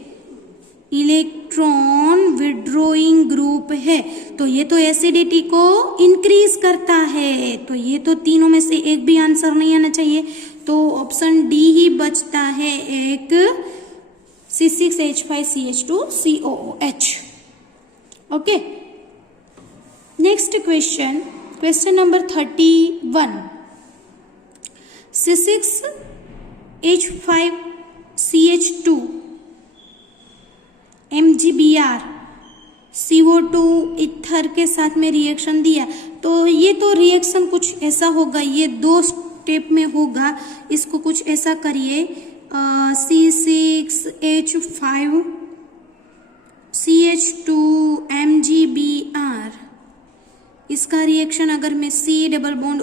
इलेक्ट्रॉन विड्रॉइंग ग्रुप है। तो ये तो एसिडिटी को इंक्रीज करता है, तो ये तो तीनों में से एक भी आंसर नहीं आना चाहिए, तो ऑप्शन डी ही बचता है, एक C6H5CH2COOH। Okay, next question, question number 31, C6H5CH2 MgBr CO2 ether के साथ में रिएक्शन दिया। तो ये तो रिएक्शन कुछ ऐसा होगा, ये 2 स्टेप में होगा, इसको कुछ ऐसा करिए, C6H5CH2 MgBr, इसका रिएक्शन अगर मैं C डबल बॉन्ड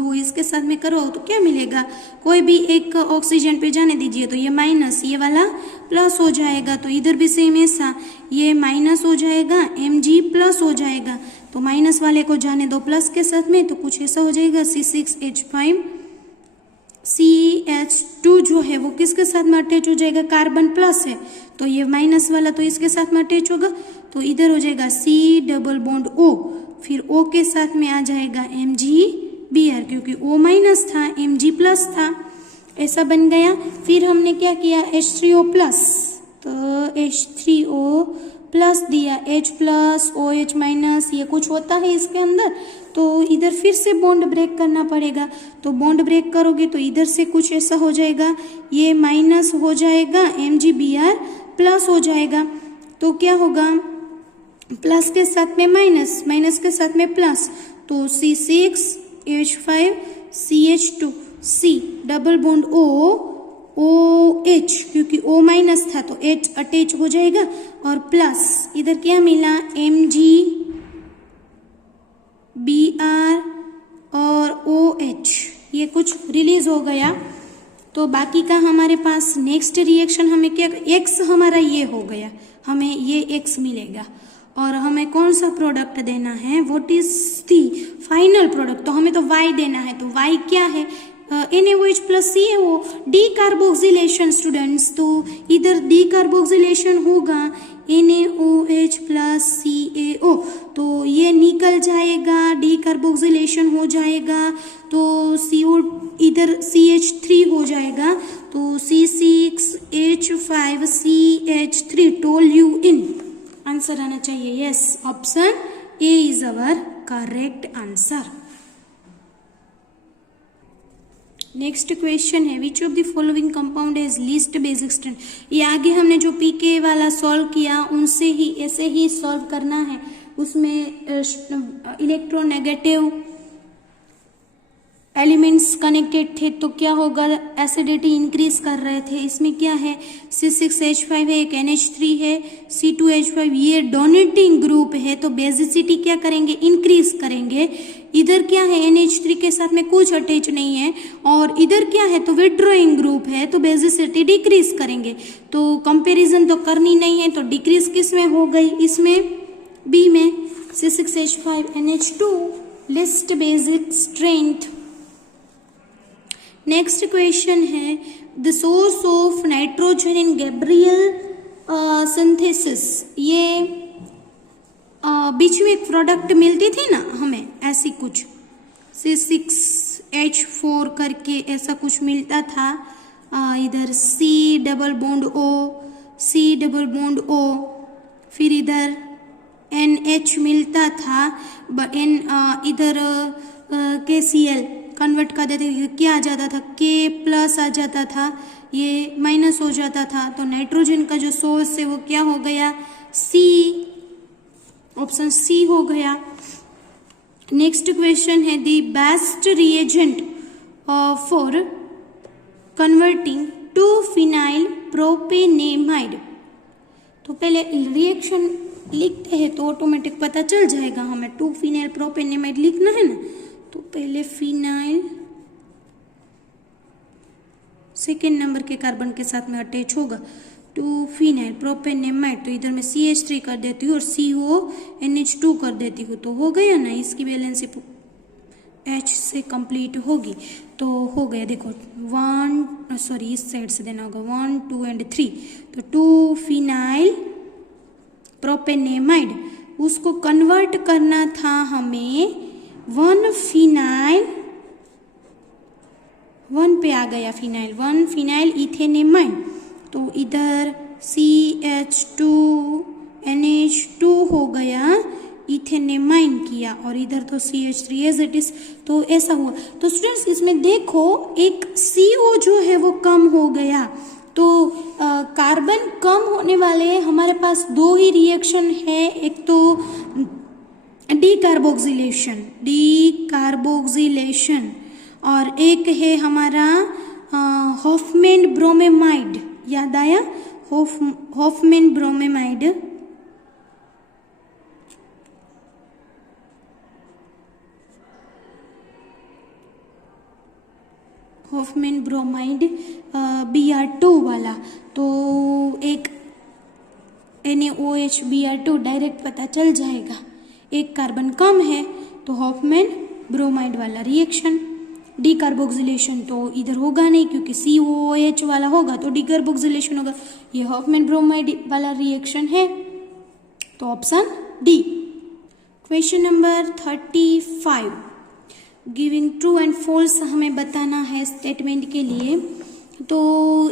O इसके साथ में करो तो क्या मिलेगा, कोई भी एक ऑक्सीजन पे जाने दीजिए तो ये माइनस, ये वाला प्लस हो जाएगा, तो इधर भी सेम ऐसा, ये माइनस हो जाएगा, Mg प्लस हो जाएगा, तो माइनस वाले को जाने दो प्लस के साथ में, तो कुछ ऐसा हो जाएगा C6H5CH2 जो है वो किसके साथ में अटैच हो जाएगा, कार्बन प्लस है, तो ये माइनस वाला तो इसके साथ में अटैच होगा, तो इधर हो जाएगा C डबल बॉन्ड O, फिर O के साथ में आ जाएगा MgBr, क्योंकि O माइनस था Mg प्लस था, ऐसा बन गया। फिर हमने क्या किया, H3O प्लस, तो H3O प्लस दिया, H प्लस OH माइनस, ये कुछ होता है इसके अंदर, तो इधर फिर से बॉन्ड ब्रेक करना पड़ेगा। तो बॉन्ड ब्रेक करोगे तो इधर से कुछ ऐसा हो जाएगा, ये माइनस हो जाएगा, MgBr प्लस हो जाएगा, तो क्या होगा, प्लस के साथ में माइनस, माइनस के साथ में प्लस, तो C6H5CH2, C double bond O OH, क्योंकि O माइनस था तो H अटैच हो जाएगा, और प्लस इधर क्या मिला, MgBr और OH, ये कुछ रिलीज हो गया। तो बाकी का हमारे पास नेक्स्ट रिएक्शन हमें क्या, X हमारा ये हो गया, हमें ये X मिलेगा, और हमें कौन सा प्रोडक्ट देना है, what is the final product, तो हमें तो Y देना है, तो Y क्या है, NaOH plus CaO, decarboxylation students, तो इधर डीकार्बोक्सिलेशन होगा NaOH प्लस CaO, तो ये निकल जाएगा, डीकार्बोक्सिलेशन हो जाएगा, तो CO इधर CH3 हो जाएगा, तो C6H5CH3 टोल्यूइन आंसर आना चाहिए, yes, option A is our correct answer. Next question है, which of the following compound has least basic strength. ये आगे हमने जो पीके वाला सॉल्व किया उनसे ही ऐसे ही सॉल्व करना है, उसमें इलेक्ट्रोनेगेटिव एलिमेंट्स कनेक्टेड थे, तो क्या होगा, एसिडिटी इंक्रीज कर रहे थे। इसमें क्या है, C6H5 है, एक NH3 है, C2H5, ये डोनेटिंग ग्रुप है, तो बेसिसिटी क्या करेंगे, इंक्रीज करेंगे। इधर क्या है, NH3 के साथ में कुछ अटैच नहीं है, और इधर क्या है, तो विड्रॉइंग ग्रुप है, तो बेसिसिटी डिक्रीज करेंगे। तो कंपैरिजन तो करनी नहीं है, तो डिक्रीज किस में हो गई, इसमें बी में, C6H5NH2 least basic strength. Next question है, the source of nitrogen in Gabriel synthesis. ये बीच में एक प्रोडक्ट मिलती थी ना हमें, ऐसी कुछ C6H4 करके ऐसा कुछ मिलता था, इधर C डबल बॉन्ड O, फिर इधर NH मिलता था, इधर KCl कन्वर्ट कर देते, क्या आ जाता था, K प्लस आ जाता था, ये माइनस हो जाता था, तो नाइट्रोजन का जो सोर्स है वो क्या हो गया, C, ऑप्शन C हो गया। नेक्स्ट क्वेश्चन है, the best reagent for converting to phenyl propanamide. तो पहले रिएक्शन लिखते हैं तो ऑटोमेटिक पता चल जाएगा हमें, 2 फिनाइल प्रोपेनेमाइड लिखना है ना, तो पहले फिनाइल सेकेंड नंबर के कार्बन के साथ में अटैच होगा, 2 फिनाइल प्रोपेनेमाइड, तो इधर मैं CH3 कर देती हूँ और CONH2 कर देती हूँ, तो हो गया ना, इसकी वैलेंसी H से कंप्लीट होगी, तो हो गया। देखो 1, सॉरी इस साइड से देना होगा, 1 2 एंड 3, तो 2 फिनाइल प्रोपेनेमाइड, उसको कन्वर्ट करना था हमें 1 फिनाइल, 1 पे आ गया फिनाइल, 1 फिनाइल इथेनेमाइड, तो इधर CH2NH2 हो गया, इथेनेमाइन किया, और इधर तो CH3 एज इट इज, तो ऐसा हुआ। तो स्टूडेंट्स इसमें देखो एक CO जो है वो कम हो गया, तो कार्बन कम होने वाले हमारे पास 2 ही रिएक्शन है, एक तो डीकार्बोक्सिलेशन और एक है हमारा हॉफमैन ब्रोमेमाइड, याद आया, Hoffmann bromamide, Hoffmann bromide Br2 वाला, तो एक NaOH Br2 डायरेक्ट पता चल जाएगा, एक कार्बन कम है तो हॉफमैन ब्रोमाइड वाला रिएक्शन। डीकार्बोक्सिलेशन तो इधर होगा नहीं क्योंकि COOH वाला होगा तो डीकार्बोक्सिलेशन होगा, ये हॉफमैन ब्रोमाइड वाला रिएक्शन है। तो option D. Question number 35, giving true and false हमें बताना है स्टेटमेंट के लिए। तो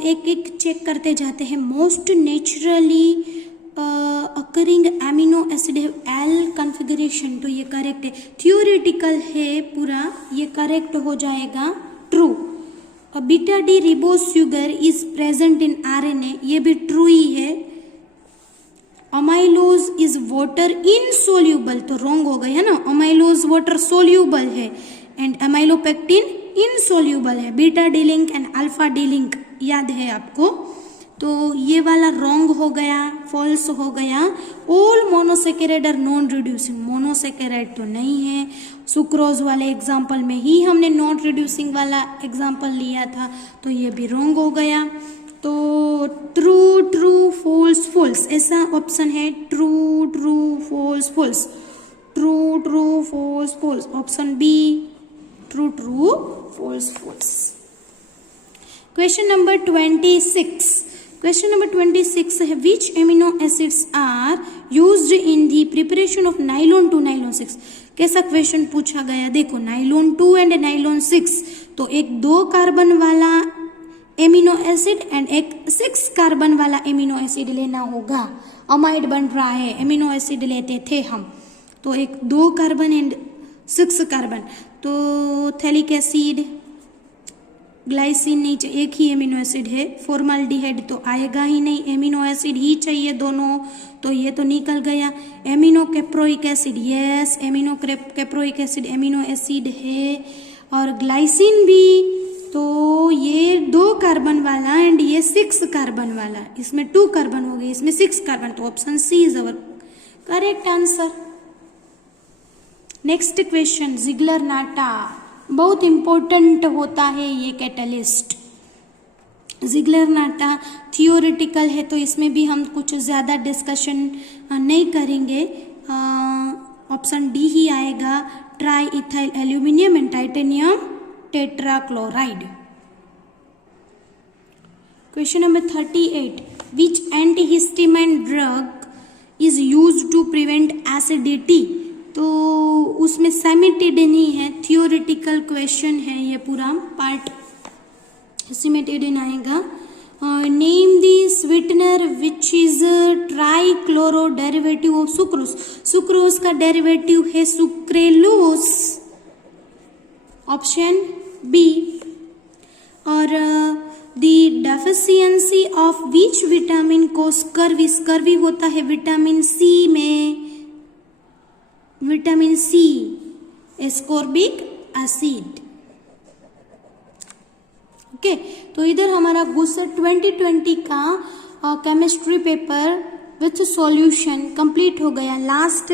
एक एक चेक करते जाते हैं। Most naturally occurring amino acid है एल कॉन्फ़िगरेशन, तो ये करेक्ट है। थियोरेटिकल है पूरा, ये करेक्ट हो जाएगा true. Beta D ribose sugar is present in RNA, ये भी ट्रू ही है। अमाइलोज इज वाटर इनसोल्यूबल, तो रॉन्ग हो गई है ना, अमाइलोज वाटर सोल्यूबल है एंड अमाइलोपेक्टिन इनसोल्यूबल है। Beta D link and alpha D link याद है आपको, तो ये वाला रॉन्ग हो गया, फॉल्स हो गया। All monosaccharide are non reducing, monosaccharide तो नहीं है। सुक्रोज वाले एग्जाम्पल में ही हमने नॉन रिड्यूसिंग वाला एग्जाम्पल लिया था, तो ये भी रॉन्ग हो गया। तो ट्रू ट्रू फॉल्स फॉल्स, ऐसा ऑप्शन है true true false false, true true false false, option B true true false false. Question number 26, question number 26 है which amino acids are used in the preparation of nylon 2 nylon 6। कैसा question पूछा गया, देखो nylon 2 and nylon 6, तो एक 2 carbon वाला amino acid and एक 6 carbon वाला एमिनो एसिड लेना होगा। अमाइड बन रहा है, एमिनो एसिड लेते थे हम, तो एक 2 कार्बन एंड 6 कार्बन, तो थैलिक एसिड, ग्लाइसिन नहीं चाहिए, एक ही एमिनो एसिड है। फॉर्माल्डिहाइड तो आएगा ही नहीं, एमिनो एसिड ही चाहिए दोनों, तो ये तो निकल गया। Amino caproic acid, yes amino caproic acid amino acid है, और ग्लाइसिन भी, तो ये 2 कार्बन वाला एंड ये 6 कार्बन वाला, इसमें 2 कार्बन हो गए, इसमें 6 कार्बन, तो option C is our correct answer. Next question, Ziegler Natta, बहुत इंपॉर्टेंट होता है ये कैटलिस्ट। जिगलर नाटा थियोरेटिकल है, तो इसमें भी हम कुछ ज़्यादा डिस्कशन नहीं करेंगे, ऑप्शन डी ही आएगा, triethyl aluminium and titanium tetrachloride. Question number 38, which antihistamine drug is used to prevent acidity, तो उसमें सिमेटिडिन ही है, थियोरेटिकल क्वेश्चन है ये पूरा पार्ट, सिमेटिडिन आएगा। Name the sweetener which is trichloro derivative of sucrose, sucrose का derivative है sucralose, option B. और the deficiency of which vitamin को स्कर्वी, स्कर्वी होता है विटामिन सी में, vitamin C ascorbic acid. Okay, तो इधर हमारा गुस्सा 2020 का chemistry paper with solution complete हो गया। लास्ट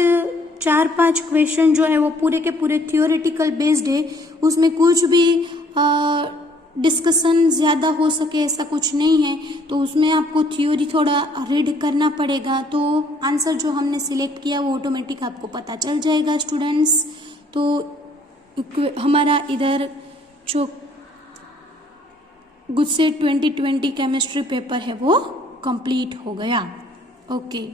4-5 क्वेश्चन जो है वो पूरे के पूरे थियोरेटिकल बेस्ड है, उसमें कुछ भी डिस्कशन ज़्यादा हो सके ऐसा कुछ नहीं है, तो उसमें आपको थ्योरी थोड़ा रीड करना पड़ेगा, तो आंसर जो हमने सिलेक्ट किया वो ऑटोमेटिक आपको पता चल जाएगा स्टूडेंट्स। तो हमारा इधर जो गुस्से 2020 केमिस्ट्री पेपर है वो कंप्लीट हो गया। ओके।